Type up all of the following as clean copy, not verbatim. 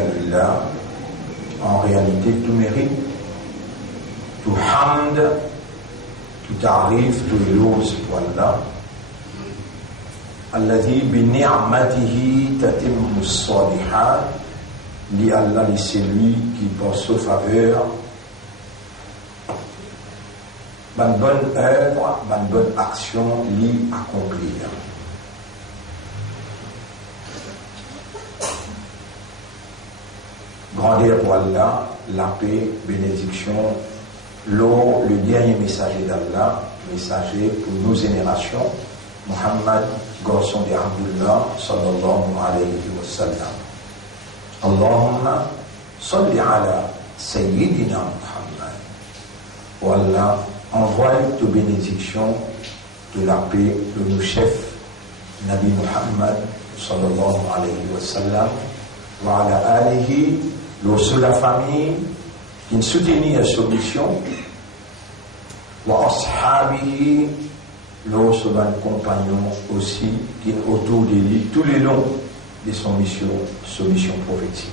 lillah, en réalité tout mérite, tout hamd, tout ta'rif, tout éloge pour Allah. Alladhi bi ni'matihi tatimmu s-salihat, li Allah, c'est lui qui par sa faveur une bonne œuvre, une bonne action l'y accomplir. Grandeur pour Allah, la paix, bénédiction, le dernier messager d'Allah, messager pour nos générations, Muhammad, garçon de Abdullah, sallallahu alayhi wa sallam. Allahumma salli ala Sayyidina Muhammad. Wallah, envoie de bénédiction, de la paix de nos chefs, Nabi Muhammad, sallallahu alayhi wa sallam, wa ala alihi, de la famille, qui nous soutenait la solution, wa ashabihi, l'autre compagnon aussi, qui est autour de lui tout le long de son mission prophétique.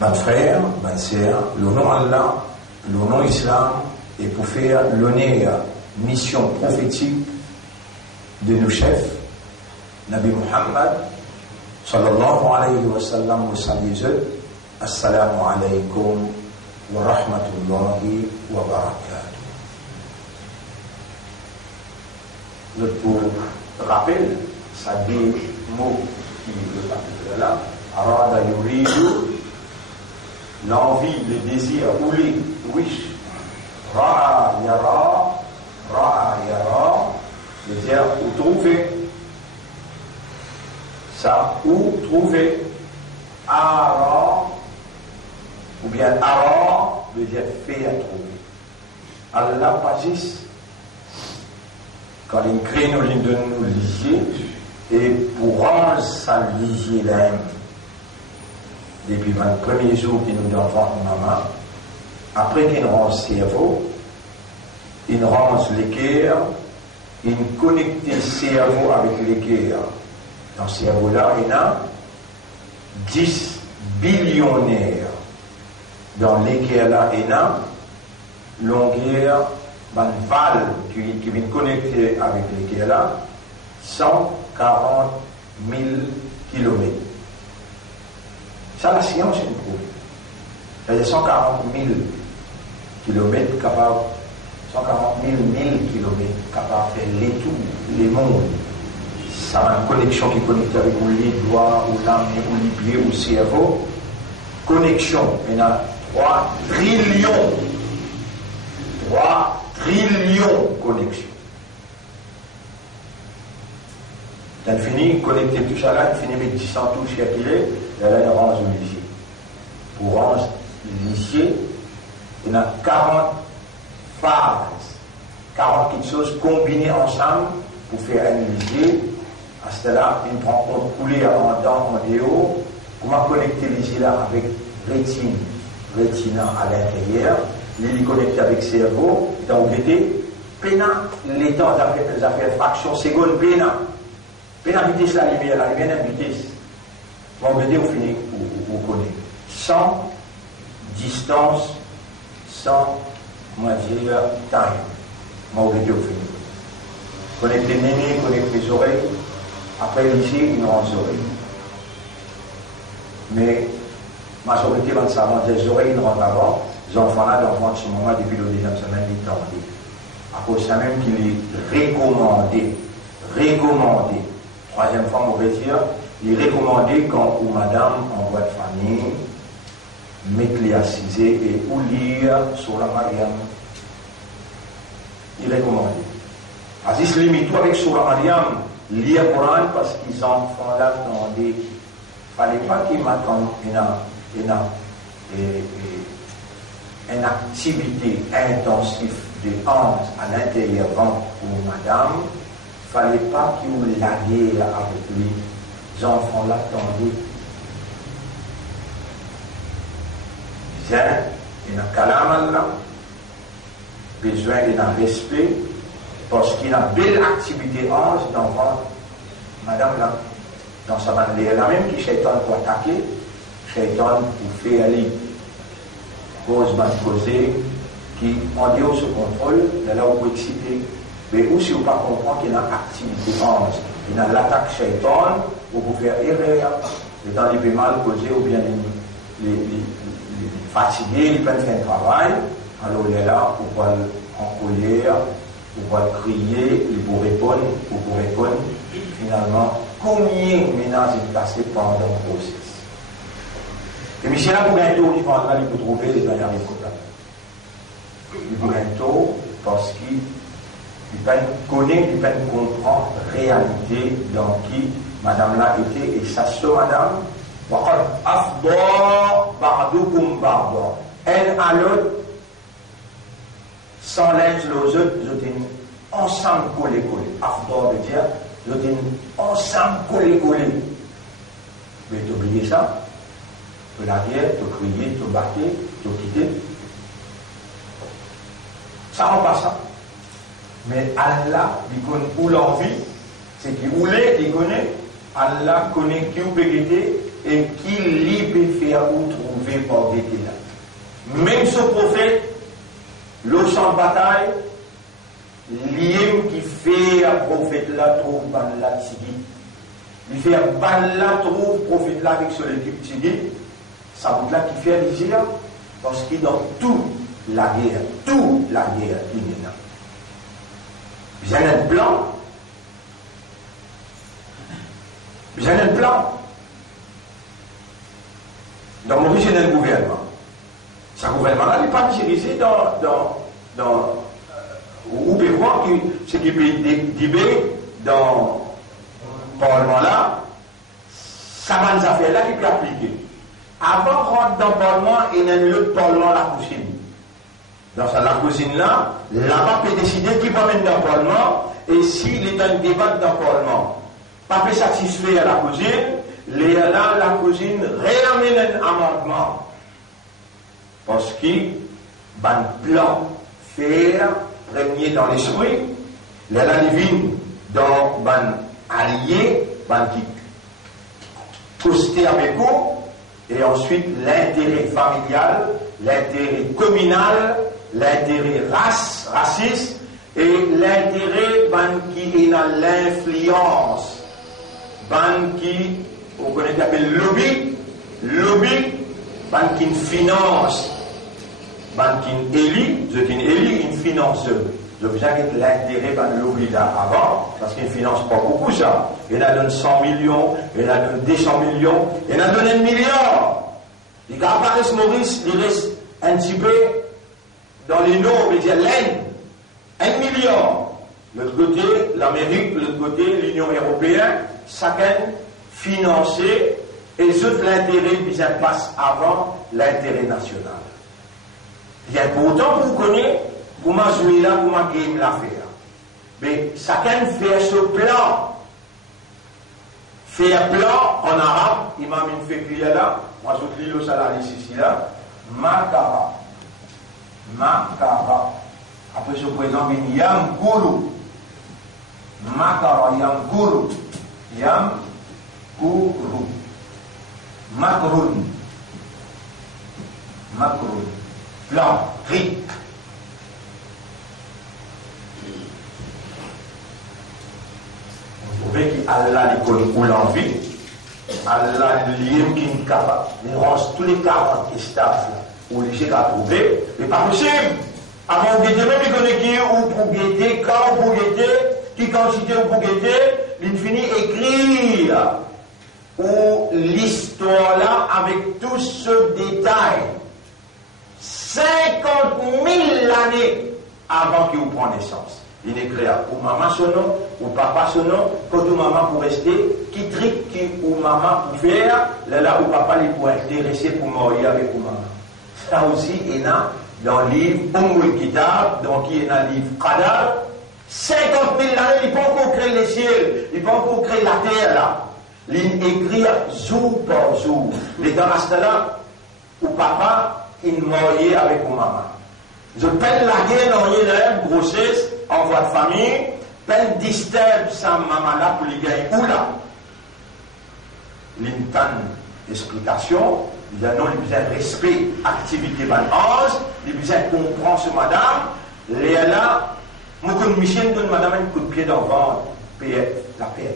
Mes frères, mes sœurs, le nom Allah, le nom Islam, est pour faire l'honneur, mission prophétique de nos chefs, Nabi Muhammad, sallallahu alayhi wa sallam, wa sallam, assalamu alaykum wa rahmatullahi wa barakatuh. Pour rappel, ça dit mot qui est le là, arada yuridu, l'envie, le désir, ou les wish, ra'a yara, c'est-à-dire où trouver, ça, où trouver, ara, ou bien ara, veut dire fait à trouver. Allah pas juste, quand il crée nos lignes de nous lisier, et pour rendre ça lisier là, depuis le premier jour qu'il nous donne maman, après qu'il rend le cerveau, il rend l'équerre, il connecte le cerveau avec l'équerre. Dans ce cerveau-là, il y a 10 billionnaires. Dans l'équerre-là, il y a longueur, une valve qui vient connecter avec l'équerre-là, 140 000 kilomètres. Ça, la science nous prouve. C'est-à-dire 140 000 kilomètres capables, 140 000 kilomètres capables de faire les tours, les mondes. Ça a une connexion qui connecte avec les doigts, ou la main, ou les pieds, ou le cerveau. Connexion, il y a 3 trillions. 3 trillions de connexions. Il finit connecté tout ça là, il finit avec 10 touches à tirer, et là il range le lisier. Pour ranger le lisier, il y a 40 phases, 40 petites choses combinées ensemble pour faire un lisier. À ce là, il prend compte couler en dents, en déo, comment connecter le lisier là avec rétina à l'intérieur, il est connecté avec le cerveau, donc l'été, pénal, les temps, ça fait fraction seconde pénal. La vitesse, la lumière est à vitesse. Bon, on finit, vous connaissez. Sans distance, sans, moi dire, time. Bon, on finit. Connecter les nez, connecter les oreilles. Après, ici, il nous rend les oreilles. Mais, majorité, quand ça rentre les oreilles, ils rentrent avant. Les enfants là, l'enfant de ce moment, depuis la deuxième semaine, ils tendent. À cause de ça même qu'il est recommandé. Troisième fois, on va dire, il est recommandé quand ou madame en voie de famille, mettre les assisés et ou lire sur la Mariam. Il est recommandé. Aziz limite avec sur la Mariam, lire le Coran parce qu'ils enfants là dans des. Il ne fallait pas qu'ils m'attendent une activité intensive de hanse à l'intérieur pour madame. Il ne fallait pas qu'il vous laguiez avec lui. Les enfants l'attendaient. Il y a un kalam là, besoin d'un respect, parce qu'il y a une belle activité ange d'enfant, madame là. dans sa manière là même qui Shaitan pour attaquer, Shaitan pour faire aller cause causée qui en dehors de ce contrôle, là où vous excitez, mais aussi vous pas comprendre qu'il y a une activité ange, il y a l'attaque Shaitan pour vous faire erreur, et dans les mal causés ou bien les fatigués, ils peuvent faire un travail, alors il est là pour pas en colère, pour pas crier, il vous répondre, finalement, combien de ménages est passé pendant le processus. Et Michel a pour bientôt, il va vous trouver les dernières écoutes. Il va bientôt parce qu'il connaît, il comprend la réalité dans qui madame là était et sa soeur madame. وقد أفضى بعضكم بعضا. Elle à l'autre, sans l'un aux autres, ils étaient ensemble collés. Afdor veut dire, ils étaient ensemble collés. Mais t'oublies ça, tu la guerre, tu crier, tu battre, tu quitter. Ça rend pas ça. Mais Allah, il connaît où l'envie, c'est qu'il voulait, il connaît. Allah connaît qui vous peut guetter et qui lui peut faire ou trouver pour guetter là. Même ce prophète, le champ de bataille, l'iem qui fait un prophète là trouve ban la tigui. Il fait un ban là trouve prophète là avec son équipe tigui. Ça veut là qui fait les là parce qu'il dans toute la guerre, il est là. Bien un plan. Bien un plan. Dans mon originel gouvernement. Ce gouvernement-là n'est pas dirigé dans ou peut voir que ce qui peut débattre dans le Parlement-là, ça va nous affaires-là qui peut appliquer. Avant de rentrer dans le Parlement, il y a un autre Parlement, la cousine. Dans la cousine-là, là-bas peut décider qui va mettre dans le Parlement et s'il est un débat dans le Parlement. Pas fait satisfaire la cousine, la cousine réamène un amendement. Parce qu'il va un plan faire régner dans l'esprit, la divine dans un allié, qui costé avec vous, et ensuite l'intérêt familial, l'intérêt communal, l'intérêt raciste, et l'intérêt qui est dans l'influence. Qui, on connaît qui appelle lobby, qui finance, qui élit, une finance. Je veux dire que l'intérêt de lobby là avant, parce qu'il ne finance pas beaucoup ça. Il a donné 100 millions, il a donné 200 millions, il a donné 1 milliard. Il apparaît Maurice, il reste un petit peu dans les noms, on veut dire l'aine, 1 milliard. L'autre côté, l'Amérique, l'autre côté, l'Union européenne, chacun financé et ce l'intérêt qui passe avant l'intérêt national. Il y a pourtant vous connaissez comment jouer là, comment gagner l'affaire. Mais chacun fait ce plan. Fait un plan en arabe, il m'a mis fait crier là, moi je lis le salarié ici là, Makara. Après ce présent, il y a un goulou. Makara Yamkuru. Makrun. Plan, riz. Vous trouvez qu'Allah les connaît où l'envie, Allah l'iem qui est capable, il range tous les 40 staffs où les gens à trouver, mais pas possible. Avant de guetter, même il connaît qui ou pour guetter, quand pour guetter, qui quantité ou pour guetter, il finit écrire ou l'histoire là avec tout ce détail. 50 000 années avant qu'il vous prenne naissance. Il écrit ou maman son nom, ou papa son nom, quand ou maman pour rester, qui trick qui ou maman pour faire, là où papa lui pour intéresser pour mourir avec ou maman. Ça aussi est là dans le livre Ummul Kitab, donc il est dans le livre Qadar. 50 000 années, il peut encore créer les ciels, il peut encore créer la terre là. Il écrit jour par jour. Mais dans ce là où papa, il mourit avec ou maman. Je peine la guerre dans une grossesse, en voie de famille, peine disturbe sa maman là pour les gagner où là. l'intan explication, il y a non, il besoin de respect, activité ban ange, il besoin de comprendre ce madame, les là, mon comme Michel donne madame un coup de pied dans le ventre, la paix.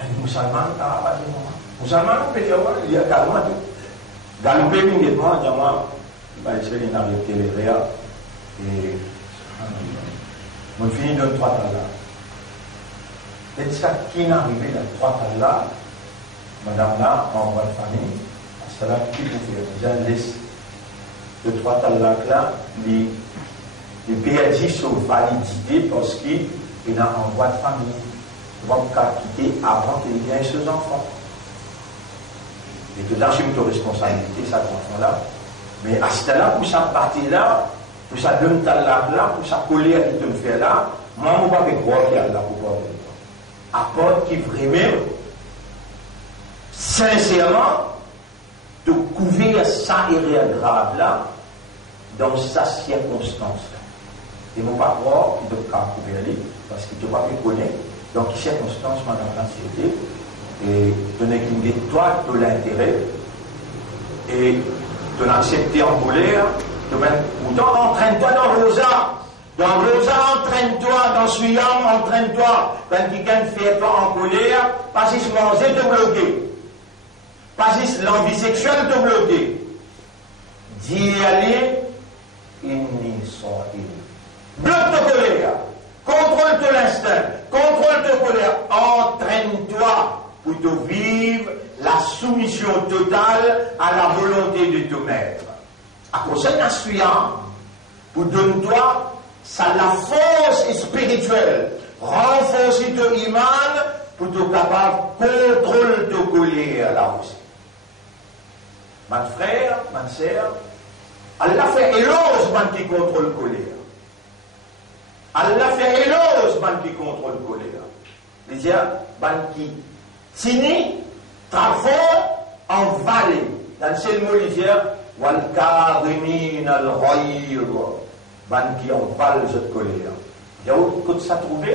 Un musulman, musulman, il y a calmement tout. Galopé immédiatement, moi, il va essayer d'arrêter les réels. Et on finit de 3 ans là. Et ça qui est arrivé dans 3 ans là, madame là, en voie de famille, c'est là qui pouvait déjà laisser de 3 ans là, les PLJ sont validés parce qu'il est en voie de famille. Il va pas quitter avant qu'il ait ses enfants. Et tout ça, c'est une responsabilité, ça, enfant là. Mais à ce là pour ça partie là, pour ça donne là, pour ça colère qui te me fait là, moi, je ne vais pas croire qu'il y a là pour voir. Apporte qui vraiment, sincèrement, de couvrir ça erreur grave là, dans sa circonstance là. Et mon pas croire qu'il ne peut pas couvrir lui, parce qu'il ne peut pas connaître. Dans quelle circonstance, madame la société, et donner qu'une toi de l'intérêt, et de l'accepter en colère, de mettre, pourtant entraîne-toi dans Rosa. Dans Rosa, entraîne-toi, dans Suyam, entraîne-toi. Quand quelqu'un fait toi en colère, pas juste manger te bloquer. Pas juste l'envie sexuelle te bloquer. D'y aller, il n'y sort il. Bloque ta colère. Contrôle ton instinct. Contrôle ta colère. Entraîne-toi pour te vivre la soumission totale à la volonté de ton maître. À cause de la Suyam, pour donner-toi ça la force spirituelle, renforcer ton iman pour te capable de contrôler ta colère là aussi. Mon frère, ma sœur, Allah fait éloge man qui contrôle la colère. Allah fait éloge man qui contrôle la colère. C'est-à-dire, man qui tini, travaux en vallée. Dans ce mot, il dit, wal karimin al-ghayr. Ban qui envale cette colère. Il y a autre que ça trouvé.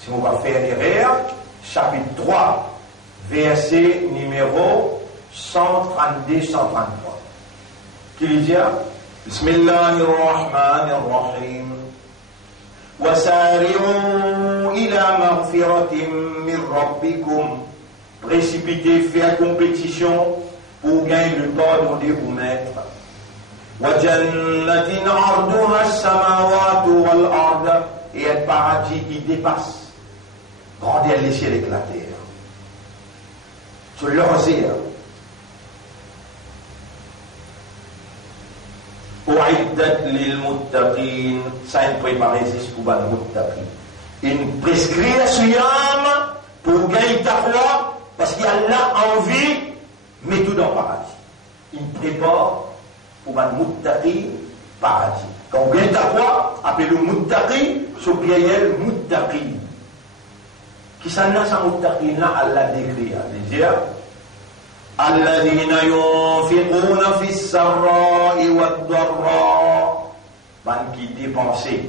Si on va faire l'erreur, chapitre 3, verset numéro 132-133. Qui dit Bismillahirrahmanirrahim. Wasari'u ila maghfiratin min rabbikum. Précipitez, faire compétition pour gagner le pardon de vous maîtres. وَجَنَّةٍ عَرْضُهَا السَّمَاوَاتُ وَالْأَرْضُ et un paradis qui dépasse grandeur les ciels et la terre. Sur l'orzière. وَعِدَّتْ لِلْمُتَّقِينَ ça une préparation pour les muttaqin. Une prescription pour gagner ta foi parce qu'il y a là envie mais tout dans le paradis. Il prépare pour un muttaqi paradis. Quand on gagne ta foi, appelez-le muttaqi, ce pied muttaqi. Qui s'en a sans muttaqi là, Allah décrit. Il dit Alladhina yunfiquna fi s-sarra'i wad-dharra. Ban qui dépensait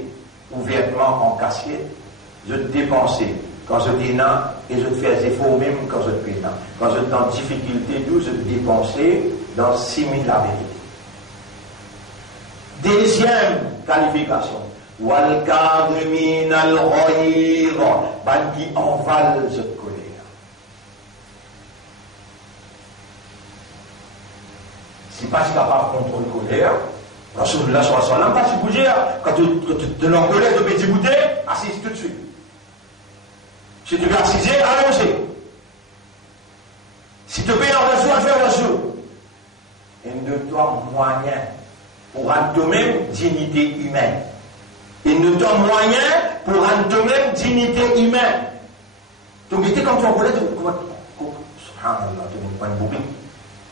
ouvertement en casquette, je dépensais. Quand je dis non, et je te fais des efforts même quand je te fais non. Quand je suis en difficulté, d'où je dépensais dans 6 000 la vérité. Deuxième qualification. Wal kadhimin al-ghayr. Ban qui envale cette colère. Si pas si capable de contrôler la colère, Rasulullah sallallahu alayhi wa sallam, pas si bouger, quand tu te l'encolères de petit bouteille, assise tout de suite. Si tu veux assiser, allongez. Si tu payes un reçu, fais un reçu. Et ne toi moyen pour rendre toi-même dignité humaine. Et ne toi moyen pour rendre toi-même dignité humaine. Donc, tu es comme tu en connais, subhanallah, tu n'es pas une bobine.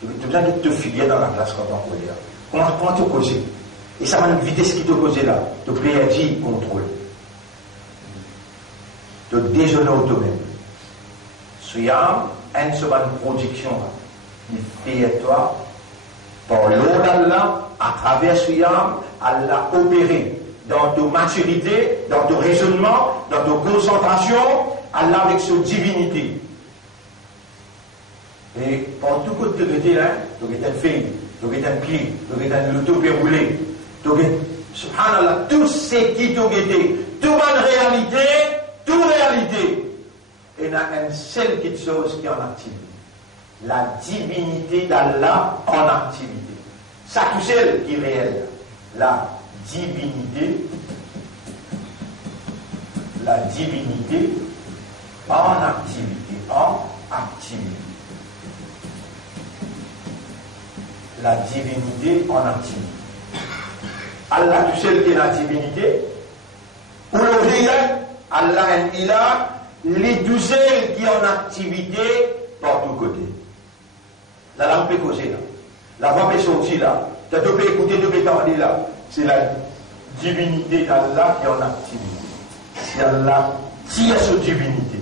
Tu as besoin de te filer dans la classe quand tu en connais. Comment tu causes? Et ça va une vitesse qui te cause là. Tu PRJ contrôle. De déshonore toi-même. Suyam, une seconde production. Il fait toi, par l'eau d'Allah, à travers Suyam, Allah opéré dans ta maturité, dans ton raisonnement, dans ta concentration, Allah avec sa divinité. Et par tout côté de côté, hein, tu as une fille, tu as un pied, tu as une l'auto roulé, tu as, subhanallah, tout ce qui tu as, tout en réalité, toute réalité. Et il y a une seule petite chose qui est en activité. La divinité d'Allah en activité. Ça tout seul qui est réel. La divinité en activité. La divinité en activité. Allah tout seul qui est la divinité. Ou l'origine, Allah il a les douzaines qui sont en activité par tous côtés. La lampe peut causer là. La voix peut sortir là. Tu peux écouter, tu peux t'entendre là. C'est la divinité d'Allah qui est en activité. C'est Allah qui a cette divinité.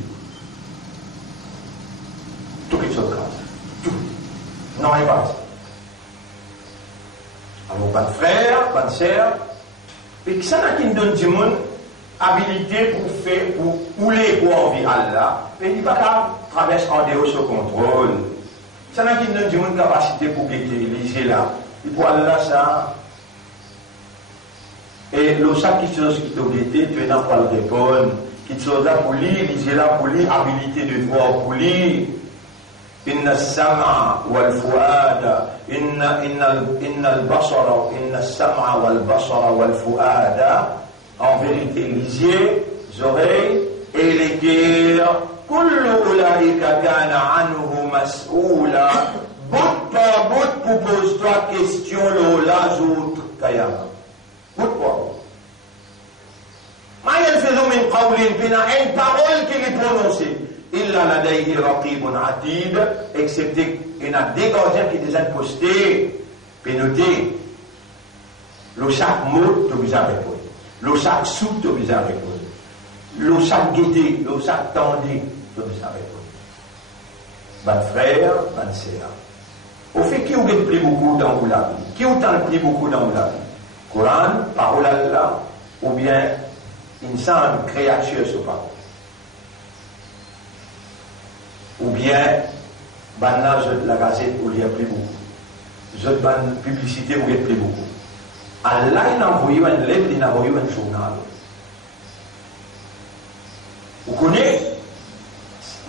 Tout est sur le cas. Tout. Non, il n'y a pas. Alors, bonne frère, bonne sœur, et que ça n'a qu'une donne du monde habilité pour faire, pour rouler pour envie Allah, mais il n'y a pas qu'à traverser en dehors ce contrôle. Ça n'a qu'une donne du monde capacité pour guetter, liser là. Et pour Allah, ça. Et le sac qui chose qui t'a guetté, tu es dans pas le répondre, qui te chose là pour lire, liser là pour lire, habilité de voir pour lire. إن السمع والفؤاد إن البصر إن السمع والبصر والفؤاد en vérité les yeux, les oreilles et les cœurs كل أولئك كان عنه مسؤولا bout par bout pour pose-toi question là autres kayama bout par bout ما يلفظ من قول بنا une parole qui est prononcée إلا لديه رقيب عتيد excepté il y a des gardiens qui sont postés pénotés le chaque mot tu as répondu le chaque sou tu as répondu le chaque guetté le chaque tendu tu as répondu bon frère bonne sœur au fait qui vous pris beaucoup dans la vie qui vous t'en pris beaucoup dans la vie Coran parole d'Allah ou bien une simple créature sur parole ou bien banal je la gazette où il y a plus beaucoup je ban publicité où il y a plus beaucoup Allah il a envoyé un livre il a envoyé un journal vous connaissez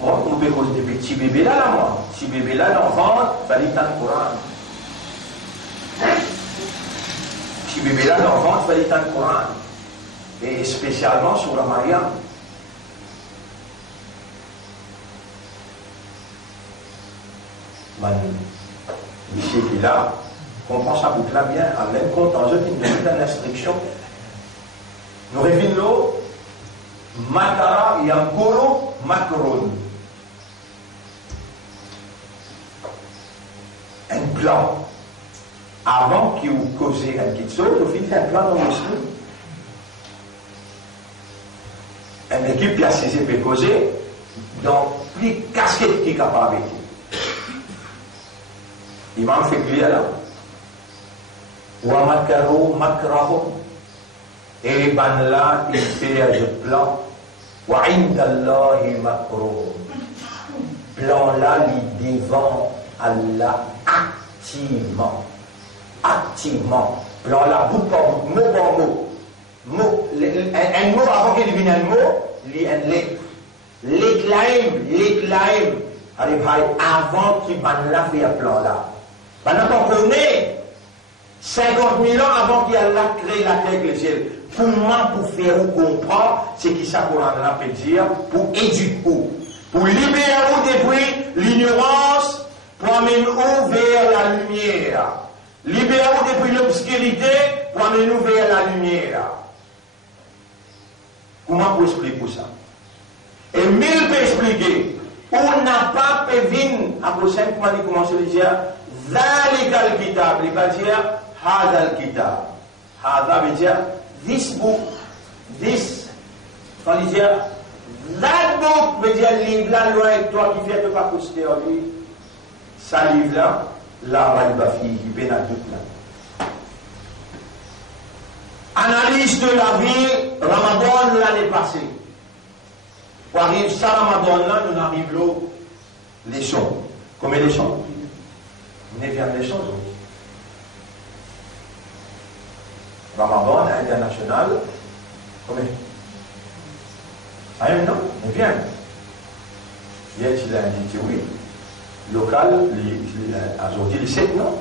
moi on peut causer des petits bébés là moi petit bébé là l'enfant fallait dans le Coran petit bébé là l'enfant fallait dans le Coran et spécialement sur la Mariam. Monsieur qui est là, on pense à boucler bien, en même compte, en jeu, il nous donne l'instruction. Nous revenons, Makara et Ankoro, Macron. Un plan. Avant qu'il vous cause un petit saut, vous faites un plan dans l'esprit. Une équipe qui a saisi peut causer, donc plus casquette qui est capable avec lui. Imam fait clair là. Wa makaru makrahu. Et ban là, il fait un plan. Wa indallahi makruh. Plan là, il devant Allah activement. Activement. Plan là, bout par bout, mot par mot. Un mot avant qu'il devienne un mot, il y a un lettre. L'éclaim. Avant qu'il ban là fait un plan là. Pendant qu'on connaît 50 000 ans avant qu'Allah crée la terre et le ciel, comment pour faire ou comprendre ce qui ça pour Allah peut dire, pour éduquer, pour libérer depuis l'ignorance, pour amener vers la lumière. Libérer depuis l'obscurité, pour amener vers la lumière. Comment pour expliquer pour ça? Et mille peut expliquer. On n'a pas pu venir, après 5 mois, il commence à dire, ذلك الكتاب il va dire هذا الكتاب هذا veut dire this book this quand il dit that book veut dire livre là loin avec toi qui fait pas postérieur ça livre là la raiba fihi qui peine à tout là analyse de la vie Ramadan l'année passée pour arriver ça Ramadan là nous arrivons les leçons Combien de choses? 9e leçon. Ramadan international. Combien? Ah non? 9e. Hier, il a dit oui. Local, aujourd'hui, le 7, non?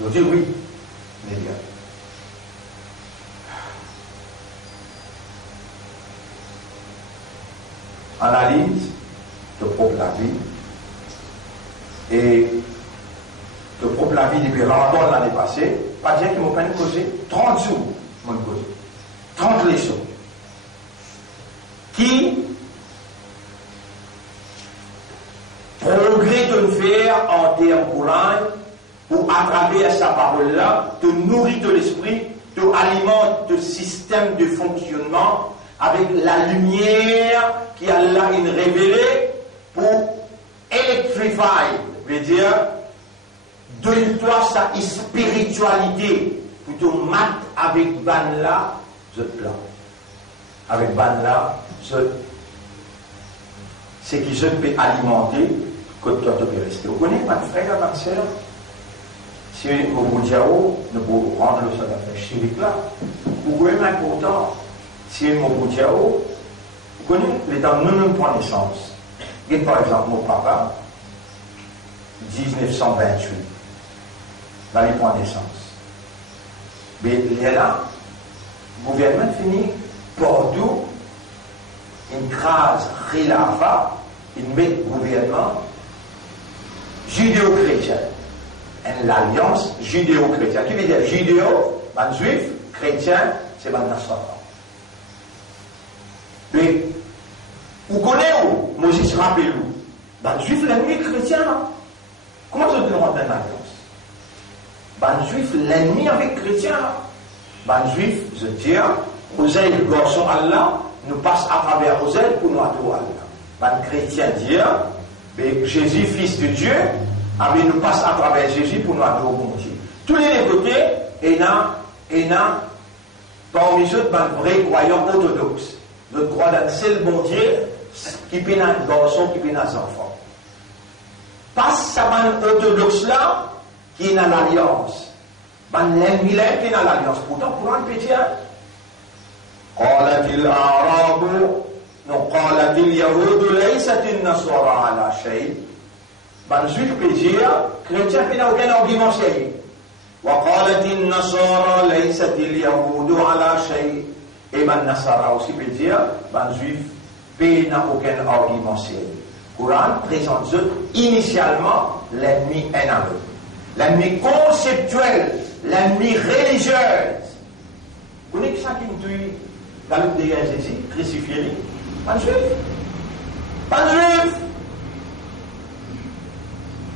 Aujourd'hui, oui. 9e. Analyse de propre la vie et de propre la vie depuis Ramadan l'année passée, pas dire qu'ils m'ont pas causé 30 jours, m'ont causé 30 leçons qui progrès de le faire en termes courants pour à travers sa parole-là, te nourrir de l'esprit, te alimente de système de fonctionnement avec la lumière qui Allah a révélée pour electrify, veut dire donne-toi sa spiritualité plutôt mat avec Banla, je plan. Avec Banla, c'est qui je peux alimenter que toi tu peux rester. Vous connaissez ma frère, ma soeur? Si vous dites, nous pouvons rendre le sol à chimique là, vous voyez l'important. Si vous dites, vous connaissez les temps nous nous prenons naissance. Et par exemple, mon papa, 1928, là il prend naissance. Mais il est là, le gouvernement finit Bordeaux, une crase khilafa, une met gouvernement judéo-chrétien. L'alliance judéo-chrétienne. Qui veut dire judéo, ban juif, chrétien, c'est ban nassara. Mais, vous connaissez où? Moses rappelle où? Ban juif, l'ennemi chrétien, là. Comment ça peut rentrer dans l'alliance? Ban juif, l'ennemi avec chrétien, là. Ban juif, je dis, Oseille, le garçon Allah, nous passe à travers Oseille pour nous adorer Allah. Ban chrétien dit, mais Jésus, fils de Dieu, mais nous passe à travers Jésus pour nous adorer au bon Dieu. Tous les côtés, et parmi eux, un vrai croyant orthodoxe. Nous croyons dans le seul bon Dieu qui peut un garçon, qui peut un enfant. Pas ça, orthodoxe là, qui est dans l'alliance. L'ennemi là, qui est dans l'alliance. Pourtant, pour un petit, قالت الأعراب قالت اليهود ليست النصارى على شيء. Ben, juif peut dire, chrétien qui n'a aucun argument sérieux. وقالت النصارى ليست اليهود على شيء. Et ben, Nasara aussi peut dire, ben, juif peut n'a aucun argument sérieux. Coran présente initialement l'ennemi énorme, l'ennemi conceptuel, l'ennemi religieux. Vous connaissez ça qui nous tue dans le dégât Jésus, crucifié, ben, juif. Ben, juif.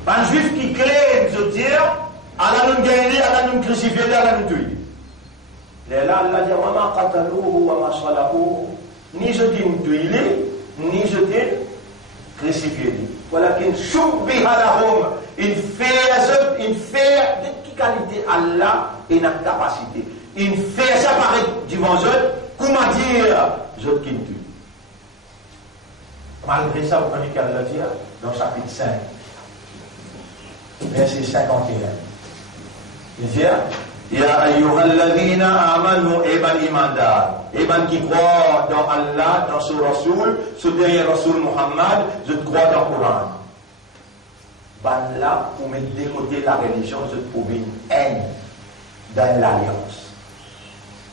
Un juif qui clame, je veux dire, Allah nous guérit, Allah nous crucifie, Allah nous tue. Et là, Allah dit, Wama qatalouhu, wama salabuhu. Ni je dis nous tuer, ni je dis crucifier. Voilà qu'il shubbiha lahum. Il fait de qui qualité Allah et notre capacité. Il fait ça par devant eux, comment dire, je qui me tue. Malgré ça, vous connaissez qu'Allah dit dans chapitre 5. Verset 51. Il dit, Ya ayyuhalladhina amanu, eban imandar, eban qui croit dans Allah, dans son Rasoul, ce dernier Rasoul Muhammad, je crois dans le Coran. Ben là, pour mettre de côté la religion, je trouve une haine dans l'alliance.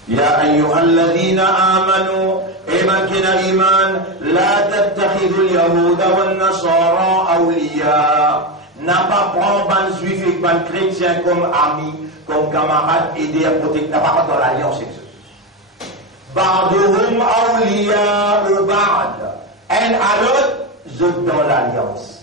Ya ayyuhalladhina amanu, eban qui n'a iman, la tattakhidul yahuda wal nasara awliya. N'a pas prendre un juif et un chrétien comme ami, comme camarade, aider à protéger, n'a pas dans l'alliance avec eux. Ba'duhum awliya ou ba'd. Un à l'autre, je dans l'alliance.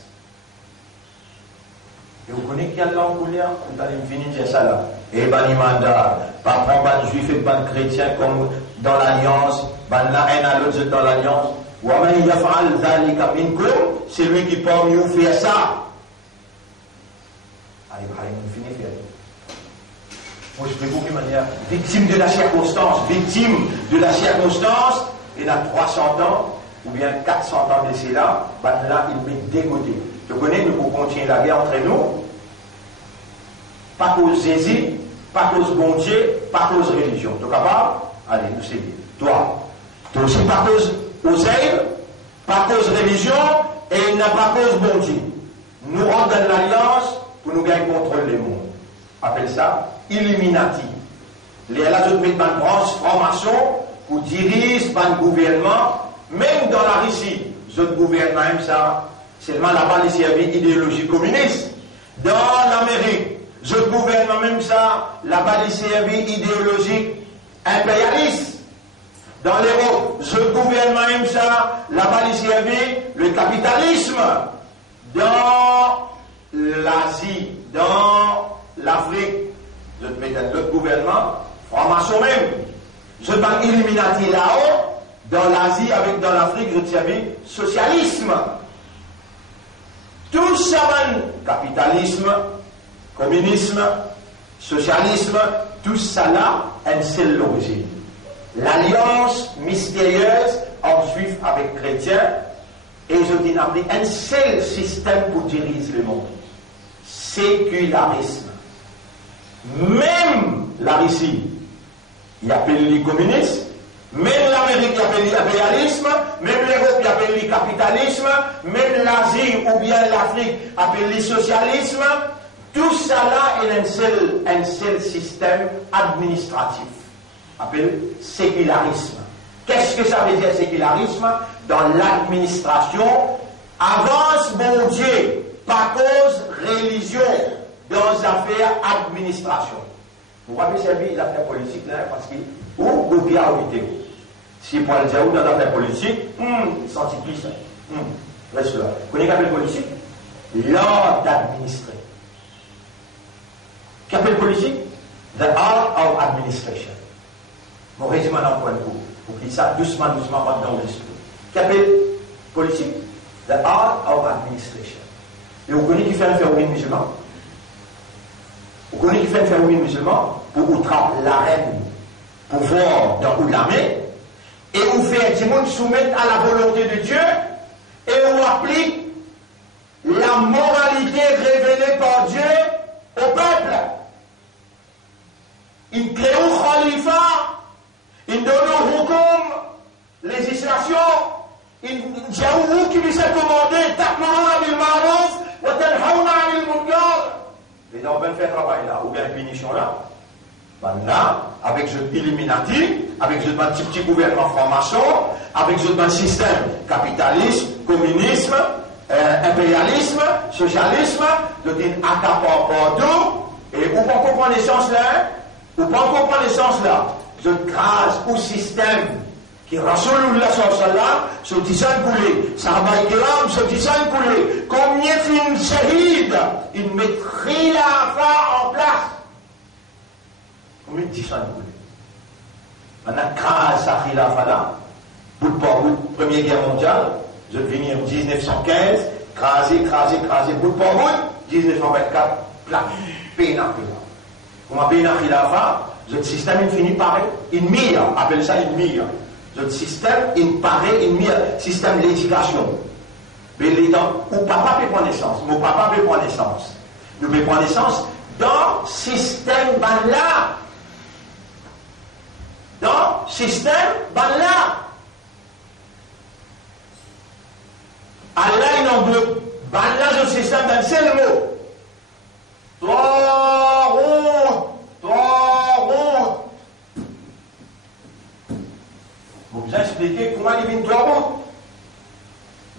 Et vous connaissez qui a l'encouleur? Vous allez me finir de dire ça là. Et ben imanda, pas prendre un juif et un chrétien comme dans l'alliance, ben là un à l'autre, je dans l'alliance. Wa man yaf'al dhalika minkum, c'est lui qui peut mieux faire ça. Allez, on finit faire. Moi, je fais beaucoup de manière victime de la circonstance, il a 300 ans, ou bien 400 ans de cela, ben là, il met dégoûté. Tu connais, nous pouvons continuer la guerre entre nous. Pas cause Jésus, pas cause bon Dieu, pas cause religion. Tu es capable? Allez, nous c'est bien. Toi, tu aussi pas cause oseille, pas cause religion, et il n'a pas cause bon Dieu. Nous rentrons dans l'alliance pour nous gagner contrôle du monde. Appelle ça Illuminati. Les là, je mets une transformation pour diriger le gouvernement, même dans la Russie. Ce gouvernement, même ça, seulement là-bas, il servi idéologie communiste. Dans l'Amérique, ce gouvernement, même ça, là-bas, il servi idéologie impérialiste. Dans l'Europe, ce gouvernement, même ça, là-bas, il servi le capitalisme. Dans l'Asie, dans l'Afrique, je te mets dans l'autre gouvernement, formation même. Je parle Illuminati là-haut, dans l'Asie, avec dans l'Afrique, je te servis socialisme. Tout ça, capitalisme, communisme, socialisme, tout ça là, une seule origine. L'alliance mystérieuse en juif avec chrétien, et je dis un seul système pour diriger le monde. Sécularisme. Même la Russie, il appelle les communistes, même l'Amérique, il appelle l'impérialisme, même l'Europe, il appelle le capitalisme, même l'Asie ou bien l'Afrique appelle le socialisme. Tout ça là est un seul système administratif, appelé sécularisme. Qu'est-ce que ça veut dire sécularisme? Dans l'administration, avance bon Dieu, pas cause religion, dans les affaires administration. Vous voyez servir les affaires politiques là, parce que, ou bien vidéo. Si pour le dire dans les affaires politiques, senti plus ça. Reste là. Vous connaissez qu'appelle politique? L'art d'administrer. Qu'appelle politique? The art of administration. Mon résumé dans le point de vue. Pour qu'il ça doucement dans l'esprit. Qu'appelle politique? The art of administration. Et vous connaissez qui fait un phénomène musulman? Vous connaissez qui fait un phénomène musulman? Pour vous trapper la reine, pour voir dans où la met, et vous faire du monde soumettre à la volonté de Dieu, et vous applique la moralité révélée par Dieu au peuple. Il crée un khalifa, il donne un hukum, législation, il dit à vous qui lui s'est commandé, ta'muruna bil ma'ruf wa tanhawna 'anil munkar. Les gens veulent faire travail là, ou bien punition là. Là, avec ce Illuminati, avec ce petit gouvernement franc-maçon, avec ce système capitaliste, communisme, impérialisme, socialisme, de dire accapare partout, et vous pas comprendre l'essence là, vous pas comprendre l'essence là, je grâce au système qui Rasulullah sallallahu se disant coulé, Sahaba Ikram se disant coulé, combien fin shahid, il mettrait la fin en place. Combien de 10 ans coulé. On a grâce à Khilafa là, bout de Première Guerre mondiale, je vais venir en 1915, crasé, bout de 1924, plaque, pénal. Comment pénal Khilafa, le système il finit par une mire, appelle ça une mire. Le système il paraît une mire, système d'éducation. Mais les dents, où papa peut prendre naissance, mon papa peut prendre naissance. Nous peut prendre naissance dans le système là. Dans le système là. Allah il englobe là le système d'un seul mot. Vous vous expliquez comment il vient de Tawhid.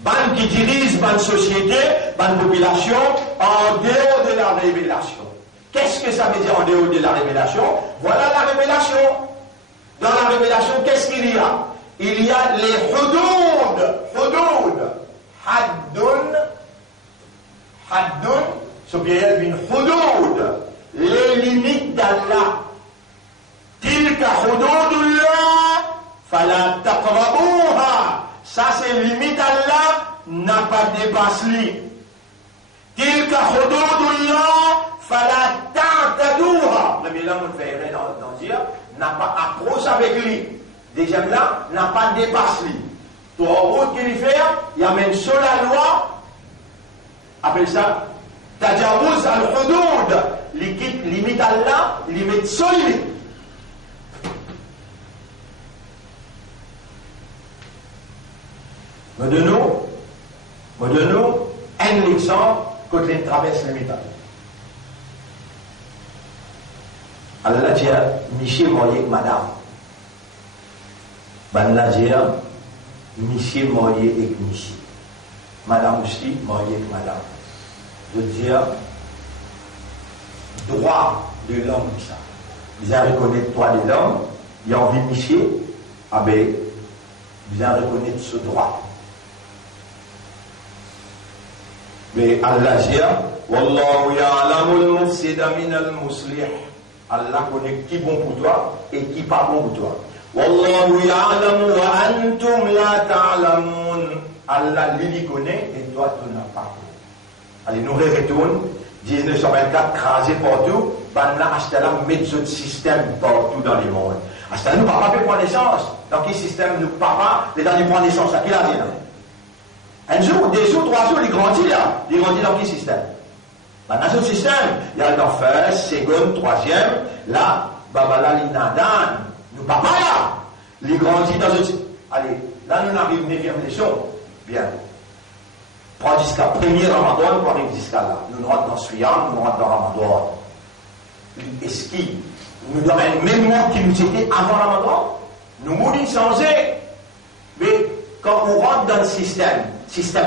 Ban qui dirige ban société, ban population en dehors de la révélation. Qu'est-ce que ça veut dire en dehors de la révélation? Voilà la révélation. Dans la révélation, qu'est-ce qu'il y a? Il y a les hudud. Haddun, ce qui est une hudud, les limites d'Allah. Tilka hududullah, fala taqrabuha. Ça c'est limite Allah, n'a pas dépassé. Tilka hududullah, fala ta'taduha. Premier là, on fait dans dire, n'a pas approché avec lui. Deuxième là, n'a pas dépassé lui. Toi, autre qu'il fait, il y a même sur la loi, appelle ça tajawuz al-hudud, limite Allah, limite solide. Me donne-nous un exemple quand il traverse les métal. Allah dit, Michel marié avec madame. Ben dit, Michel marié avec Michel. Madame aussi mariée avec madame. Je veux dire, droit de l'homme, ça. Bien reconnaître droit de l'homme, il y a envie de Michel, ah ben, bien reconnaître ce droit. Mais Allah dit, Wallahu ya'lamul mufsida minal muslih. Allah connaît qui est bon pour toi et qui n'est pas bon pour toi. Wallahu ya'lamu wa antum la ta'lamun. Allah lui connaît et toi tu n'as pas. Allez, nous retournons. 1924, crasé partout. Banna Astala met ce système partout dans le monde. Astala nous pas prendre naissance. Dans quel système nous pas mais dans les prendre naissance, à qui la vie? Un jour, 2 jours, 3 jours, il grandit là. Il grandit dans quel système? Dans ce système, il y a le first, second, troisième, là, Babala, l'inadan, nous papa là, il grandit dans ce système. Allez, là nous arrivons à 9e leçon. Bien. Prends jusqu'à 1er Ramadan pour arriver jusqu'à là. Nous rentrons dans Suyam, nous rentrons dans Ramadan. Est-ce qu'il nous donne le même mot qui nous était avant Ramadan? Nous mourons changé. Mais quand on rentre dans le système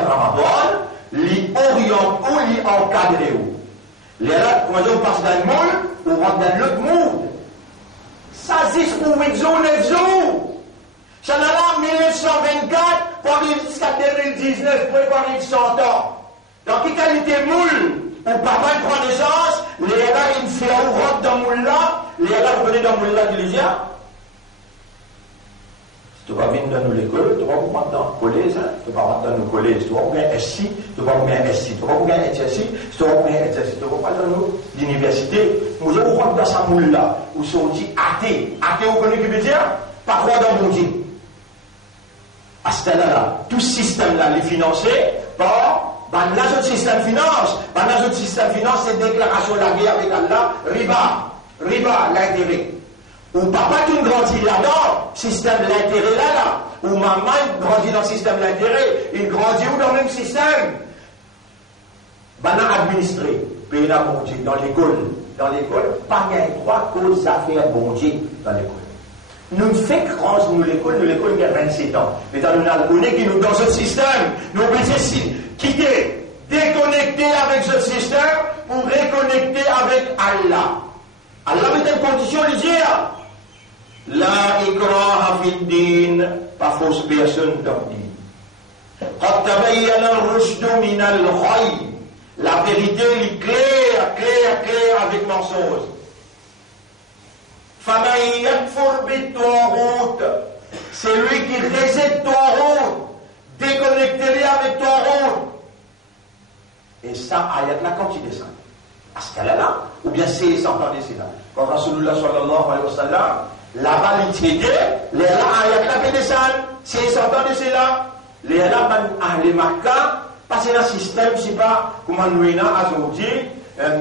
Ramadan, les oriente ou les encadré où. Les là, quand on passe dans le moule, on rentre dans l'autre moule. Ça, 6 ou 8 jours, 9 jours. Ça n'a là 1924 pour arriver jusqu'à 2019, pour arriver 100 ans. Dans quelle qualité moule? On papa prend naissance, les là, il fait un rentre dans le moule là, les là, vous venez dans le moule là, diligent. Tu vas venir dans l'école, tu vas vous mettre dans le collège, tu vas rentrer dans le collège, tu vas vous gagner SI, tu vas vous gagner SI, tu vas vous gagner HSI, tu vas vous gagner HSI, tu vas pas dans l'université, vous allez vous rentrer dans sa moule là, où sont dit athée. Athée, vous connaissez ce que veut dire? Pas croire dans mon Dieu. À ce là, tout ce système-là est financé par l'autre système finance. L'autre système finance, c'est déclaration de la guerre avec Allah, riba, l'intérêt. Ou papa tu grandis là-dedans, système de l'intérêt là. Ou maman grandit dans le système de l'intérêt, il grandit où dans le même système? Administré, pays là bon Dieu, dans l'école. Dans l'école, pas bien 3 causes affaires bon Dieu dans l'école. Nous faisons grâce, nous l'école il y a 27 ans. Mais dans le connaît qui nous dans ce système, nous obligés quitter, déconnecter avec ce système pour reconnecter avec Allah. Allah met une condition, il dit, la ikraha fi din, pas fausse personne dans le din. Qad tabayyana ar-rushd min al-ghayy. La vérité est claire avec mensonge. Faman yakfur bit-taghut, c'est lui qui rejette Taghut, déconnecté avec Taghut. Et ça, ayat là, quand il descend. À ce cas-là, ou bien c'est s'entendait c'est là. Quand Rasulullah sallallahu alayhi wa sallam, la validité, les là, ayat là, qui descend, c'est s'entendait c'est là. Les là, les Makkah, parce que le système, c'est pas, comment nous avons aujourd'hui,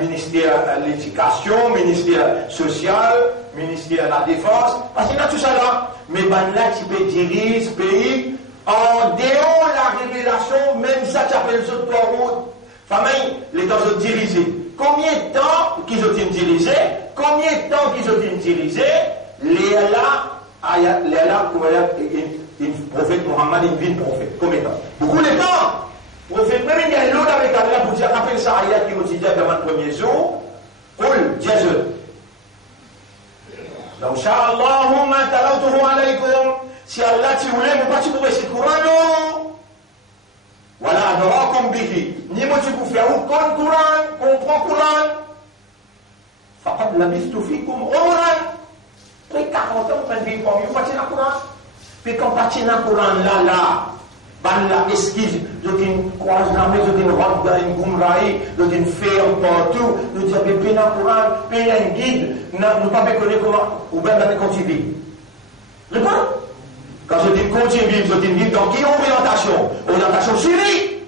ministère de l'éducation, ministère social, ministère de la défense, parce qu'il y a tout ça là. Mais là, tu peux diriger ce pays en dehors de la révélation, même ça, tu appelles ce Taghut. Famille, les temps sont dirigés. Combien de temps qu'ils ont dirigé? Combien de temps qu'ils ont dirigé? Les là, le prophète Mohammed, il vit prophète. Combien de temps? Beaucoup de temps. Prophète, même il y a l'autre avec Allah pour dire, appelle ça ayat qui nous dit dans le premier jour, قل جزء لو شاء الله ما تلوته عليكم si Allah tu voulais vous pas tu pouvais ce Coran non voilà adorakum bihi ni moi tu pouvais faire ou Coran comprend Coran faqad labistu fikum umran puis 40 ans on vient pour vous pas le Coran puis quand pas le Coran là ban la esquive de une croise jamais de une robe dans une goumraï de une ferme partout de dire mais le Coran puis un guide nous pas connaître comment ou bien dans continuer répond. Quand je dis continue, je dis dans quelle orientation? Orientation civique.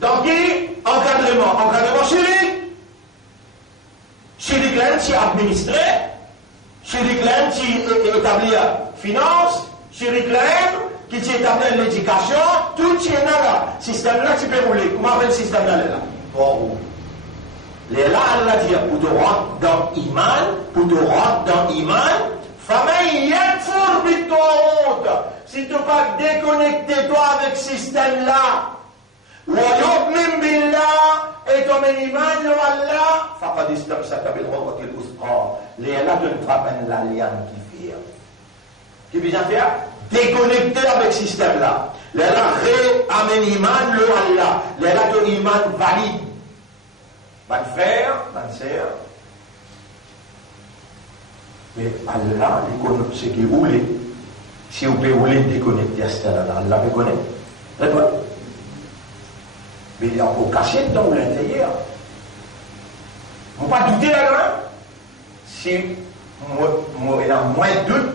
Donc, encadrement. Encadrement chirik. Chirik là, qui administré. Chirik là, qui établit finance. Chirik là, qui établit l'éducation. Tout qui est là. Système là, tu peux rouler. Comment on fait le système là? Bon. Les là, Allah dit, pour te rentrer dans l'iman, si tu ne pas déconnecter toi avec ce système-là, et ton iman, les là ne frappent l'alliance qui veut faire déconnecter avec ce système-là. Les là réamènent l'iman, Allah. Les là ton iman valide. Van frère, van sœur. Mais Allah, ce qui roule, si vous pouvez rouler, déconnecter à ce là, Allah peut connaître. D'accord? Mais il y a encore caché dans l'intérieur. Vous ne pouvez pas douter là-dedans. Si moi, il y a moins de doute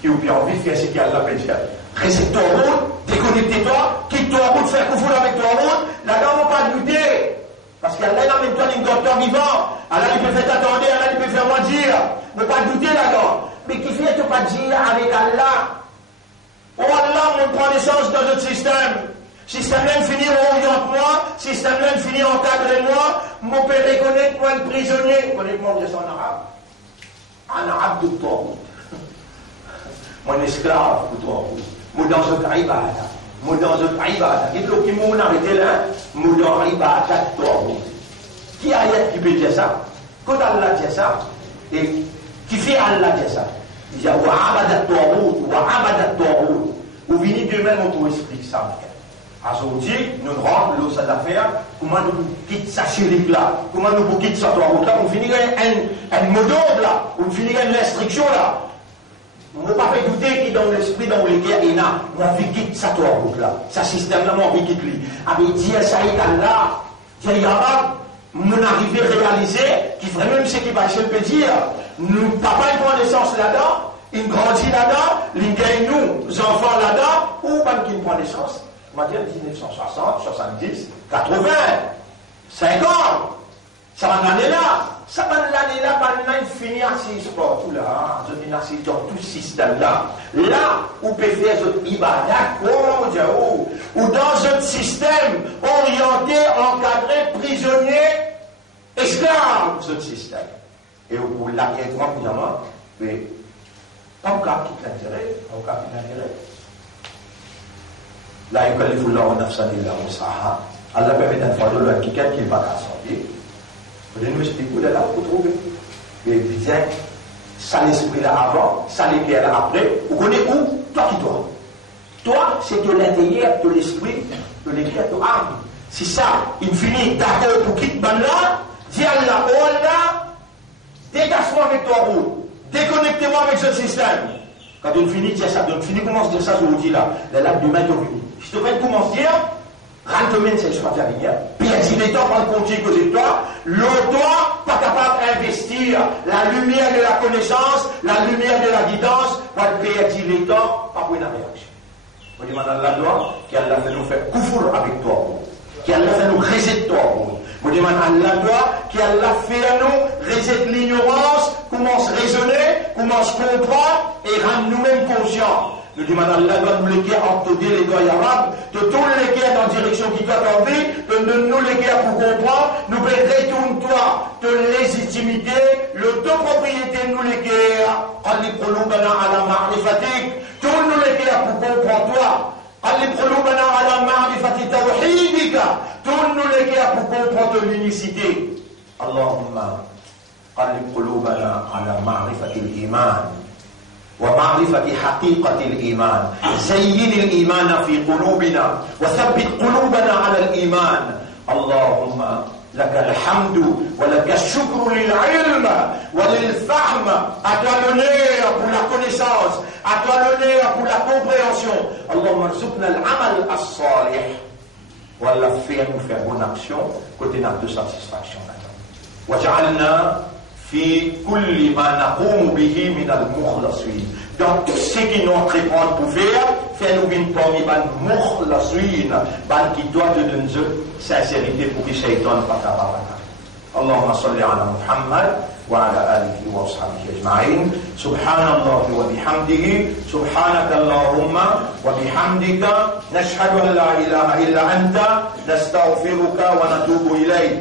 qui vous avez envie de faire ce qu'Allah peut faire. Reste ton route, déconnectez-toi, quitte ton route, faire koufoul avec ton route, là-dedans, on ne peut pas douter. Parce qu'Allah, il a même toi un docteur vivant. Allah, il peut faire t'attendre, Allah, il peut faire moi dire. Ne pas douter là-dedans. Mais qui fait te pas dire avec Allah? Oh Allah, on prend naissance dans notre système. Système là, finit oriente-moi. Système là, finit encadre-moi. Mon père reconnaît moi le prisonnier. Connais-moi de ça en arabe? En arabe de toi. Mon esclave pour toi. Moi dans un ibada. Moi dans un ibada. Et l'autre qui m'a arrêté là, moi dans un ibada de toi. Qui a qui peut dire ça? Quand Allah dit ça, et qui fait Allah dire ça? Il dit, wa abada ta'oud, wa abada ta'oud. Vous venez de même, on peut expliquer ça. Aujourd'hui, nous rentrons dans cette affaire, comment nous quittons sa chérique là, comment nous quittons sa ta'oud là, on finirait un mot d'ordre là, on finirait une restriction là. On ne peut pas faire douter qu'il dans l'esprit, dans les guerres, il y a, on va quitter sa ta'oud là, sa système là, on va quitter lui. Avec Dieu, ça y est, Allah, Dieu, Yarab, mon arrivée réalisée, qui ferait même ce qu'il va peut dire, nous, papa, il prend naissance là-dedans, il grandit là-dedans, il gagne nous, enfants là-dedans, ou même qu'il prend naissance. On va dire 1960, 70, 80, 50, ça va l'année là. Ça va l'année là, pendant il finit assis sport, tout là, je finis assis dans tout ce système-là. Là, où peut faire ce ibadat, ou dans un système orienté, encadré, prisonnier, esclave, ce système. Et où là, il y a grand évidemment, mais pas encore tout l'intérêt, pas encore tout l'intérêt. Là, il y a Allah permet d'un fois de l'un quelqu'un qui va rassembler. Vous allez nous expliquer où là pour trouver. Mais bien, ça l'esprit là avant, ça l'éclair là après. Vous connaissez où? Toi qui toi. Toi, c'est de l'intérieur, de l'esprit, de l'éclair, de l'âme. C'est ça, il finit d'accord pour quitter là, dis Allah, oh Allah, dégage-moi avec toi route, déconnectez-moi avec ce système. Quand on finit, c'est ça, on finit, commence à dire ça, je vous dis là, les lacs de main, je te fais commencer à dire, rentre-moi, c'est soit faire venir, puis si les temps, pas le compter que c'est toi, l'autre, toi, pas capable d'investir la lumière de la connaissance, la lumière de la guidance, pour perdre les temps, pas pour une réaction. On demande à Allah qui Allah fait nous faire koufour avec toi, qui Allah fait nous reset toi. On demande à Allah qui Allah fait à nous reset l'ignorance, commence à raisonner, commence à comprendre et rendre nous-mêmes conscients. Nous demandons à Allah de nous les guerres orthodoxes, les guerres arabes, de tous les guerres dans la direction qui t'a envie, de nous les guerres pour comprendre, nous retourne-toi de légitimité, l'autopropriété de nous les guerres, tourne-nous les guerres pour comprendre toi. Tourne-nous les guerres pour comprendre l'unicité. Allahumma qallib qulubana ala ma'rifati al-iman ومعرفة حقيقة الإيمان زين الإيمان في قلوبنا وثبت قلوبنا على الإيمان اللهم لك الحمد ولك الشكر للعلم وللفهم à toi l'honneur pour la connaissance à toi l'honneur pour la compréhension اللهم ارزقنا العمل الصالح والله faire nous faire bonne action côté notre satisfaction واجعلنا في كل ما نقوم به من المخلصين. Donc tout ce qui nous entreprend pour faire, fait-nous bien parmi les mukhlaswin, qui doit te donner sincérité pour que Shaitan ne passe pas. اللهم صل على محمد وعلى آله وأصحابه أجمعين. سبحان الله وبحمده سبحانك اللهم وبحمدك نشهد أن لا إله إلا أنت نستغفرك ونتوب إليك.